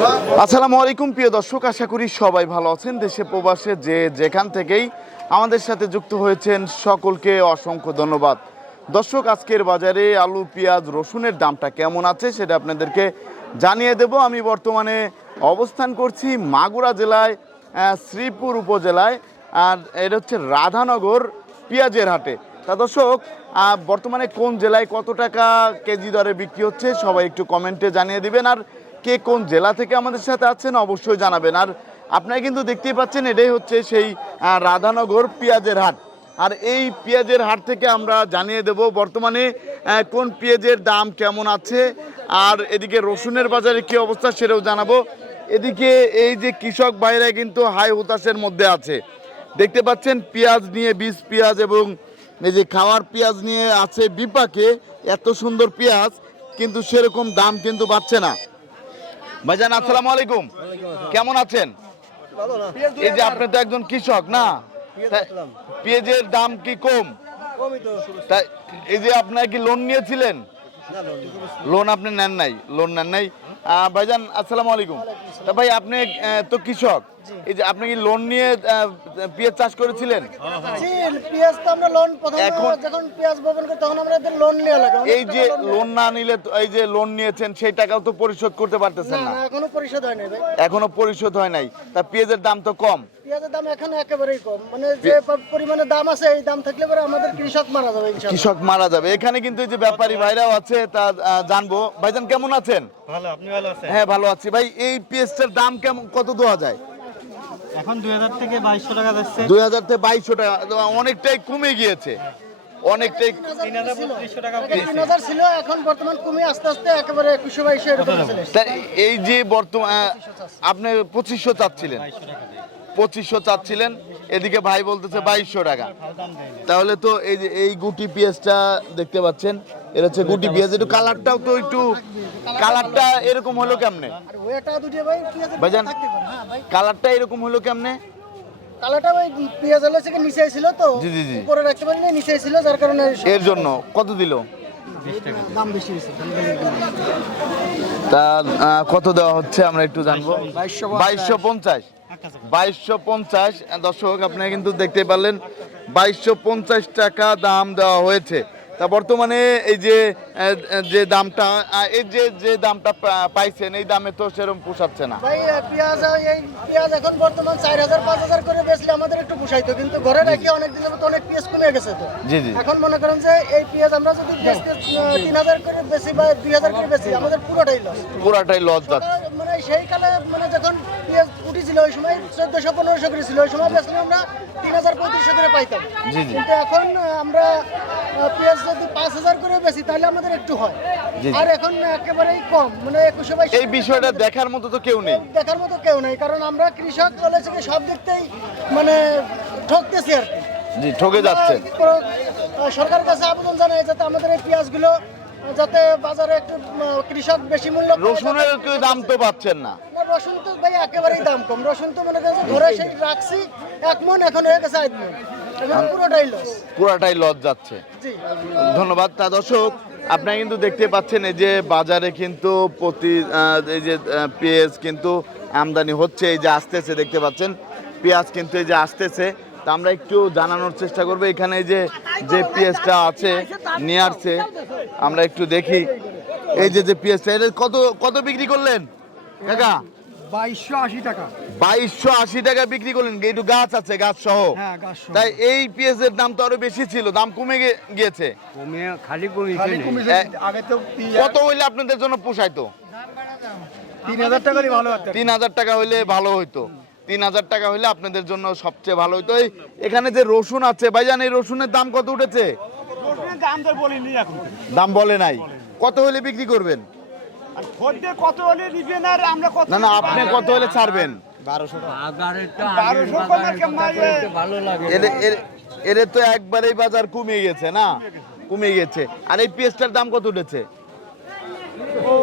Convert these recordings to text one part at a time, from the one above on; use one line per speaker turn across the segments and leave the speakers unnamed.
আসসালামু আলাইকুম, প্রিয় দর্শক, আশা করি সবাই ভালো আছেন। দেশে প্রবাসে যে যেখান থেকেই আমাদের সাথে যুক্ত হয়েছেন সকলকে অসংখ্য ধন্যবাদ। দর্শক, আজকের বাজারে আলু, পেঁয়াজ, রসুনের দামটা কেমন আছে সেটা আপনাদেরকে জানিয়ে দেব। আমি বর্তমানে অবস্থান করছি মাগুরা জেলায় শ্রীপুর উপজেলায়, আর এটা হচ্ছে রাধানগর পেঁয়াজের হাটে। তা দর্শক বর্তমানে কোন জেলায় কত টাকা কেজি দরে বিক্রি হচ্ছে সবাই একটু কমেন্টে জানিয়ে দিবেন। আর কে কোন জেলা থেকে আমাদের সাথে আছেন অবশ্যই জানাবেন। আর আপনারা কিন্তু দেখতেই পাচ্ছেন, এটাই হচ্ছে সেই রাধানগর পেঁয়াজের হাট। আর এই পেঁয়াজের হাট থেকে আমরা জানিয়ে দেব বর্তমানে কোন পেঁয়াজের দাম কেমন আছে। আর এদিকে রসুনের বাজারে কি অবস্থা সেটাও জানাব। এদিকে এই যে কৃষক ভাইরা কিন্তু হাই হতাশের মধ্যে আছে। দেখতে পাচ্ছেন, পেঁয়াজ নিয়ে বীজ পেঁয়াজ এবং এই যে খাওয়ার পেঁয়াজ নিয়ে আছে বিপাকে, এত সুন্দর পেঁয়াজ, কিন্তু সেরকম দাম কিন্তু পাচ্ছে না। ভাইজান আসসালামু আলাইকুম। কেমন আছেন? এই যে আপনি তো একজন কৃষক না? পেঁয়াজের দাম কি কম? তাই এই যে আপনার কি লোন নিয়েছিলেন? লোন আপনি নেন নাই লোন নেন নাই। ভাইজান আসসালামু আলাইকুম। তা ভাই আপনি তো কৃষক। এই যে আপনি কি লোন নিয়ে পেঁয়াজ চাষ করেছিলেন?
পেঁয়াজ তো আমরা লোন প্রথমে যখন পেঁয়াজ বপন করি তখন আমরা লোন নেওয়া লাগে।
এই যে লোন না নিলে এই যে লোন নিয়েছেন সেই টাকাও তো পরিশোধ করতে পারতেছেন
না এখনও পরিশোধ হয় নাই ভাই।
এখনও পরিশোধ হয় নাই। তা পেঁয়াজের দাম তো কম।
দাম এখন একেবারেই কম। মানে যে পরিমাণে দাম আছে এই দাম থাকলে পরে আমাদের কৃষক মারা যাবে ইনশাআল্লাহ।
কৃষক মারা যাবে। এখানে কিন্তু এই যে ব্যাপারী ভাইরাও আছে তা জানব। ভাইজান কেমন আছেন?
ভালো আপনি ভালো আছেন?
হ্যাঁ ভালো আছি। ভাই এই পেঁয়াজটার দাম কেমন কত দেওয়া যায়?
এখন থেকে টাকা যাচ্ছে।
থেকে টাকা অনেকটাই কমে গিয়েছে। অনেকটাই
টাকা
ছিল এখন বর্তমান কমে আস্তে আস্তে একেবারে এরকম চলে
এই যে বর্তমান আপনি পঁচিশশো চাচ্ছিলেন। পঁচিশশো চাচ্ছিলেন এদিকে ভাই বলতেছে বাইশশো টাকা। তাহলে তো এই যে এই গুটি পেঁয়াজটা দেখতে পাচ্ছেন এটা হচ্ছে গুটি পেঁয়াজ একটু কালারটাও তো একটু কালারটা এরকম হলো কেমনে? ভাইজান কালারটা এরকম হলো কেমনে?
কালাটা ভাই পেঁয়াজ হলে থেকে নিচে ছিল তো
জি, জি, জি।
উপরে রাখতে নিচে ছিল যার কারণে
এর জন্য কত দিল? তা কত দেওয়া হচ্ছে আমরা একটু জানব। বাইশশো পঞ্চাশ। বাইশশো পঞ্চাশ। দর্শক আপনি কিন্তু দেখতে পারলেন বাইশশো পঞ্চাশ টাকা দাম দেওয়া হয়েছে। তা বর্তমানে এই যে যে দামটা এই যে যে দামটা পাইছেন এই দামে তো সেরকম পোষাচ্ছে না।
ভাই পেঁয়াজ এই পেঁয়াজ এখন বর্তমান চার হাজার পাঁচ হাজার করে বেচলে আমাদের একটু পোষাইতো কিন্তু ঘরে রাখি অনেক দিনের মতো অনেক পেঁয়াজ কমে গেছে তো।
জি জি।
এখন মনে করেন যে এই পেঁয়াজ আমরা যদি তিন হাজার করে বেশি বা দুই হাজার করে বেশি আমাদের পুরোটাই লস।
পুরাটাই লস যাচ্ছে।
মানে সেই কালে মানে যখন পেঁয়াজ উঠেছিল ওই সময় চোদ্দশো পনেরোশো করে ছিল ওই সময় বেচলে আমরা তিন হাজার পঁয়ত্রিশশো করে পাইতাম।
জি, জি।
কিন্তু এখন আমরা পেঁয়াজ যদি পাঁচ হাজার করে বেশি তাহলে আমাদের একটু হয়। আর এখন একেবারেই কম মানে একুশে বাইশ
এই বিষয়টা দেখার মতো তো কেউ নেই।
দেখার মতো কেউ নেই কারণ আমরা কৃষক বলেছে সব দিকতেই মানে ঠকতেছি আর
জি ঠকে যাচ্ছে।
সরকারের কাছে আবেদন জানাই যাতে আমাদের এই পেঁয়াজগুলো যাতে বাজারে একটু কৃষক বেশি মূল্য
রসুনের দাম তো পাচ্ছেন না
রসুন তো ভাই একেবারেই দাম কম। রসুন তো মনে করেন যে ধরে সেই রাখছি এক মন এখন হয়ে গেছে আধ মন। পুরোটাই লস
যাচ্ছে। ধন্যবাদ। তা দর্শক আপনারা কিন্তু দেখতে পাচ্ছেন এই যে বাজারে কিন্তু প্রতি এই যে পেঁয়াজ কিন্তু আমদানি হচ্ছে এই যে আসতেছে দেখতে পাচ্ছেন। পেঁয়াজ কিন্তু এই যে আসতেছে। তা আমরা একটু জানানোর চেষ্টা করব এখানে এই যে যে পেঁয়াজটা আছে নিয়ে আসছে আমরা একটু দেখি। এই যে যে পেঁয়াজটা এটা কত কত বিক্রি করলেন? কাকা?
বাইশশো আশি টাকা।
বাইশশো আশি টাকা বিক্রি করলেন। একটু গাছ আছে গাছ সহ।
হ্যাঁ
তাই এই পেঁয়াজের দাম তো আরও বেশি ছিল দাম কমে গে- গিয়েছে।
কমে খালি কমিছে
এ- কত হইলে আপনাদের জন্য পোষাইতো?
তিন হাজার টাকারই ভালো একটা
তিন হাজার টাকা হইলে ভালো হইতো। তিন হাজার টাকা হইলে আপনাদের জন্য সবচেয়ে ভালো হইতো। এখানে যে রসুন আছে ভাইজান এই রসুনের দাম কত উঠেছে?
দাম
বলে নাই। কত হইলে বিক্রি করবেন?
খদ্দের কত হলে নিবেন আর আমরা কত
না না আপনি কত হলে ছাড়বেন?
আগারেরটা
বারোশো কমার কেমন
ভালো লাগে।
এর এর- এর তো একবারেই বাজার কমে গেছে না? কমে গেছে। আর এই দাম কত উঠেছে?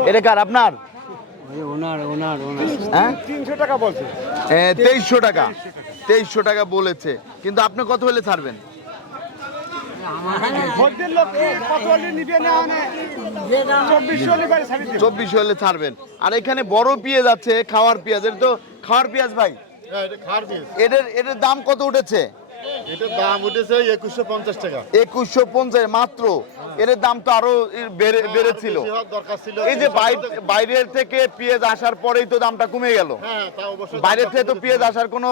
এটা কার আপনার?
ওই ওনার ওনার ওনার।
হ্যাঁ?
তিনশো টাকা বলছে।
তেইশশো টাকা। তেইশশো টাকা বলেছে। কিন্তু আপনি কত হলে ছাড়বেন? চব্বিশ হলে ছাড়বেন। আর এখানে বড় পেঁয়াজ আছে খাওয়ার পেঁয়াজ। এটা তো খাওয়ার পেঁয়াজ ভাই?
হ্যাঁ এটা খার বীজ
এদের এটার দাম কত উঠেছে?
এটার দাম উঠেছে একুশশো পঞ্চাশ টাকা।
একুশশো পঞ্চাশ মাত্র। এর দাম তো আরও বেড়েছিল।
বেশি হওয়ার দরকার ছিল।
এই যে বাইরের থেকে পেঁয়াজ আসার পরেই তো দামটা কমে গেল।
হ্যাঁ
বাইরের থেকে তো পেঁয়াজ আসার কোনো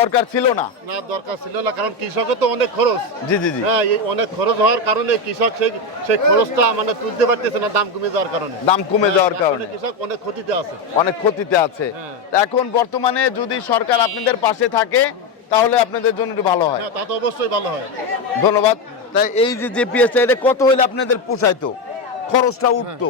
দরকার ছিল না।
না দরকার ছিল না কারণ কৃষকের তো অনেক খরচ।
জি জি জি।
হ্যাঁ এই অনেক খরচ হওয়ার কারণে কৃষক সেই সেই খরচটা মানে তুলতে পারতেছে না দাম কমে যাওয়ার কারণে।
দাম কমে যাওয়ার কারণে।
কৃষক অনেক ক্ষতিতে আছে।
অনেক ক্ষতিতে আছে।
হ্যাঁ।
এখন বর্তমানে যদি সরকার আপনাদের পাশে থাকে তাহলে আপনাদের জন্য একটু ভালো হয়।
হ্যাঁ তা তো অবশ্যই ভালো হয়।
ধন্যবাদ। তাই এই যে যে পেঁয়াজটা এটা কত হইলে আপনাদের পোষাইতো? খরচটা উঠতো?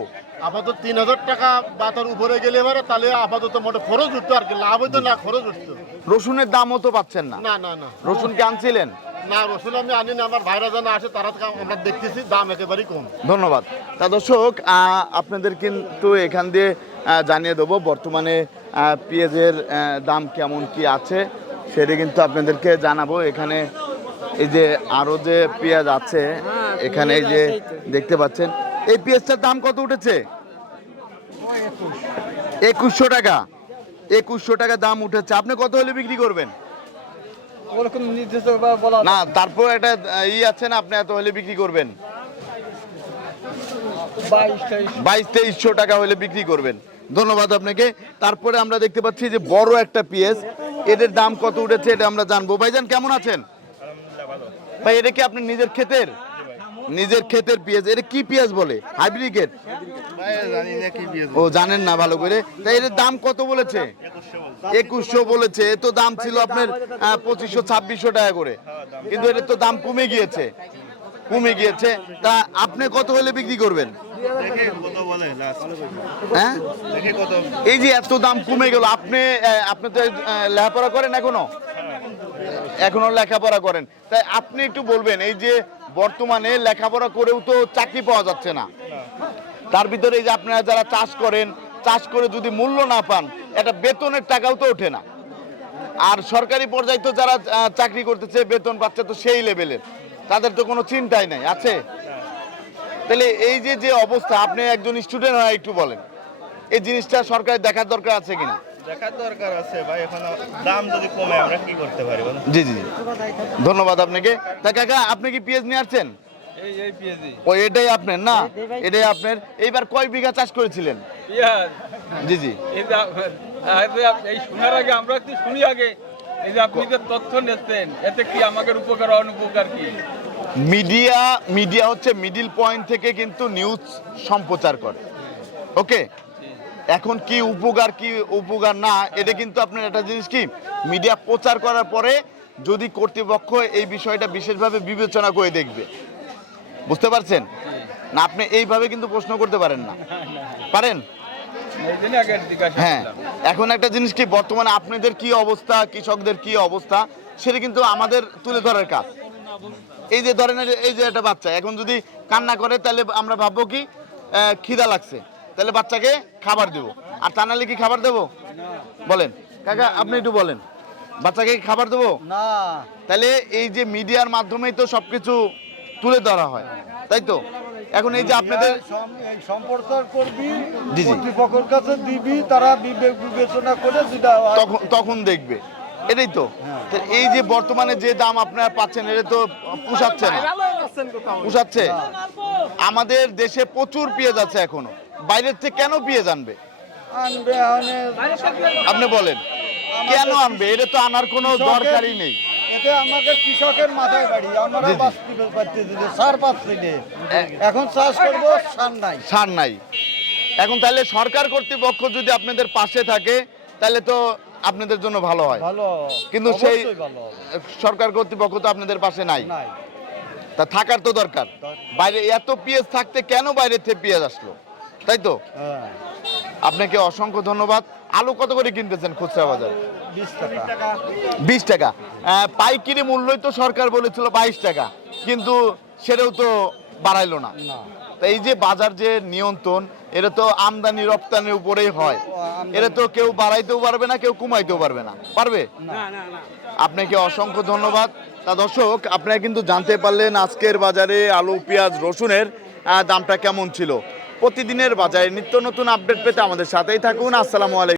আপাতত তিন হাজার টাকা বা তার উপরে গেলে এবারে তাহলে আপাতত মোটে খরচ উঠতো আর কি লাভ হইতো না খরচ উঠতো।
রসুনের দামও তো পাচ্ছেন না।
না না না।
রসুন কি আনছিলেন?
না রসুন আমি আনি না আমার ভাইরা জানা আসে তারা আমরা দেখতেছি দাম একেবারেই কম।
ধন্যবাদ। তা দর্শক আপনাদের কিন্তু এখান দিয়ে জানিয়ে দেবো বর্তমানে পেঁয়াজের দাম কেমন কি আছে। সেটা কিন্তু আপনাদেরকে জানাব। এখানে এই যে আরও যে পেঁয়াজ আছে এখানে এই যে দেখতে পাচ্ছেন। এই পেঁয়াজটার দাম কত উঠেছে? একুশশো টাকা। একুশশো টাকা দাম উঠেছে। আপনি কত হলে বিক্রি করবেন? না তারপর একটা ই আছে না আপনি এত হলে বিক্রি করবেন?
বাইশ
বাইশ তেইশশো টাকা হলে বিক্রি করবেন। ধন্যবাদ আপনাকে। তারপরে আমরা দেখতে পাচ্ছি যে বড় একটা পিএস এদের দাম কত উঠেছে এটা আমরা জানব। ভাইজান কেমন আছেন? ভাই এটা কি আপনি নিজের ক্ষেতের? নিজের ক্ষেতের পেঁয়াজ। এটা কি পেঁয়াজ বলে? হাইব্রিকেট ও জানেন না ভালো করে। তাই এর দাম কত বলেছে? একুশশো বলেছে। এ তো দাম ছিল আপনার পঁচিশশো ছাব্বিশশো টাকা করে। কিন্তু এটার তো দাম কমে গিয়েছে। কমে গিয়েছে। তা আপনি কত হলে বিক্রি করবেন? হ্যাঁ? এই যে এত দাম কমে গেল আপনি আপনি তো লেখাপড়া করেন এখনও? এখনও লেখাপড়া করেন। তাই আপনি একটু বলবেন এই যে বর্তমানে লেখাপড়া করেও তো চাকরি পাওয়া যাচ্ছে না। তার ভিতরে এই যে আপনারা যারা চাষ করেন চাষ করে যদি মূল্য না পান একটা বেতনের টাকাও তো ওঠে না। আর সরকারি পর্যায়ে তো যারা চাকরি করতেছে বেতন পাচ্ছে তো সেই লেভেলের তাদের তো কোনো চিন্তাই নাই আছে? তাহলে এই যে যে অবস্থা আপনি একজন স্টুডেন্ট হয় একটু বলেন। এই জিনিসটা সরকারের দেখার দরকার আছে কিনা?
দেখার দরকার আছে ভাই এখন দাম যদি কমে আমরা কি করতে পারি
জি জি জি। ধন্যবাদ আপনাকে। তা কাকা আপনি কি পিএস নিয়ে আসছেন?
এই এই পেঁয়াজি
ও এটাই আপনার না? এটাই আপনার। এইবার কয় বিঘা চাষ করেছিলেন? জি জি।
এই শোনার আগে আমরা একটু শুনি আগে। এই যে আপনি যে তথ্য নিচ্ছেন এতে কি আমাদের উপকার অনুপকার কি?
মিডিয়া মিডিয়া হচ্ছে মিডিল পয়েন্ট থেকে কিন্তু নিউজ সম্প্রচার করে। ওকে এখন কি উপকার কি উপকার না এটা কিন্তু আপনার একটা জিনিস কি? মিডিয়া প্রচার করার পরে যদি কর্তৃপক্ষ এই বিষয়টা বিশেষভাবে বিবেচনা করে দেখবে। বুঝতে পারছেন? না আপনি এইভাবে কিন্তু প্রশ্ন করতে পারেন না। পারেন? হ্যাঁ। এখন একটা জিনিস কি বর্তমানে আপনাদের কি অবস্থা কৃষকদের কি অবস্থা সেটা কিন্তু আমাদের তুলে ধরার কাজ। এই যে ধরেন এই যে- একটা বাচ্চা এখন যদি কান্না করে তাহলে আমরা ভাববো কি খিদা লাগছে। তাহলে বাচ্চাকে খাবার দেব। আর তা নাহলে কি খাবার দেবো? বলেন। কাকা আপনি একটু বলেন। বাচ্চাকে কি খাবার দেবো?
না।
তাহলে এই যে মিডিয়ার মাধ্যমেই তো সবকিছু তুলে ধরা হয় তাই তো? এখন এই যে আপনাদের
সম্প্রচার করবি। কর্তৃপক্ষের কাছে দিবি তারা বিবেক বিবেচনা করে যেটা
তখন তখন দেখবে। এটাই তো। এই যে বর্তমানে যে দাম আপনারা পাচ্ছেন এটা তো পোষাচ্ছে না। পোষাচ্ছে? আমাদের দেশে প্রচুর পেঁয়াজ আছে এখনও। বাইরের থেকে কেন পেঁয়াজ আনবে? আপনি বলেন কেন আনবে? এটা তো আনার কোনো দরকারই নেই।
এতে আমাকে কৃষকের মাথায় বাড়ি। আমরা
জি, জি।
বাঁচতে পারছি না, সার পাচ্ছি এখন চাষ করব সার নাই।
সার নাই। এখন তাহলে সরকার কর্তৃপক্ষ যদি আপনাদের পাশে থাকে তাহলে তো আপনাদের জন্য ভালো হয়। কিন্তু সেই। সরকার কর্তৃপক্ষ তো আপনাদের পাশে নাই। তা থাকার তো দরকার। বাইরে এত পেঁয়াজ থাকতে কেন বাইরে থেকে পেঁয়াজ আসলো? তাই তো?
হ্যাঁ।
আপনাকে অসংখ্য ধন্যবাদ। আলু কত করে কিনতেছেন খুচরা বাজারে?
বিশ টাকা।
পাইকারি মূল্যই তো সরকার বলেছিল বাইশ টাকা। কিন্তু সেটাও তো বাড়াইলো না।
না।
তা এই যে বাজার যে নিয়ন্ত্রণ এটা তো আমদানি রপ্তানির উপরেই হয়। এটা তো কেউ বাড়াইতেও পারবে না কেউ কমাইতেও পারবে না। পারবে? আপনাকে অসংখ্য ধন্যবাদ। তা দর্শক আপনারা কিন্তু জানতে পারলেন আজকের বাজারে আলু পেঁয়াজ রসুনের দামটা কেমন ছিল। প্রতিদিনের বাজারে নিত্য নতুন আপডেট পেতে আমাদের সাথেই থাকুন। আসসালামু আলাইকুম।